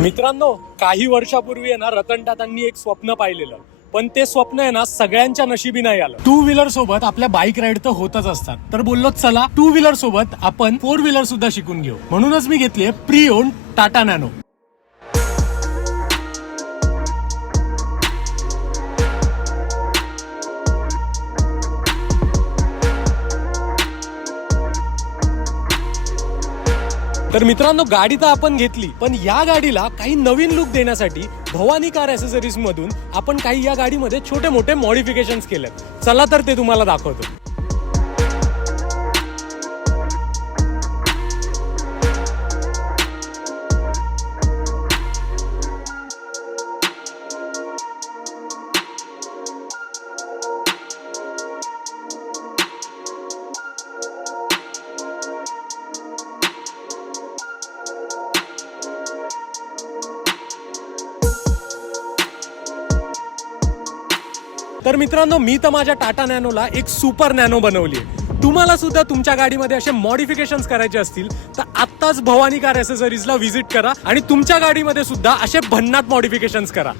मित्रांनो, काही वर्षापूर्वी आहे ना रतन टाटांनी एक स्वप्न पाहिलेलं, पण ते स्वप्न आहे ना सगळ्यांच्या नशिबी नाही आलं. टू व्हीलर सोबत आपल्या बाईक राईड तर होतच असतात, तर बोललो चला टू व्हीलर सोबत आपण फोर व्हीलर सुद्धा शिकून घेऊ. म्हणूनच मी घेतली प्री ओन्ड टाटा नॅनो. तर मित्रांनो, गाडी तर आपण घेतली, पण या गाडीला काही नवीन लुक देण्यासाठी भवानी कार ॲक्सेसरीज मधून आपण काही या गाडीमध्ये छोटे मोठे मॉडिफिकेशन्स केलेत. चला तर ते तुम्हाला दाखवतो. तर मित्रांनो, मी तर माझ्या टाटा नॅनोला एक सुपर नॅनो बनवली आहे. तुम्हाला सुद्धा तुमच्या गाडीमध्ये असे मॉडिफिकेशन्स करायचे असतील तर आत्ताच भवानी कार ॲक्सेसरीजला व्हिजिट करा आणि तुमच्या गाडीमध्ये सुद्धा असे भन्नाट मॉडिफिकेशन्स करा.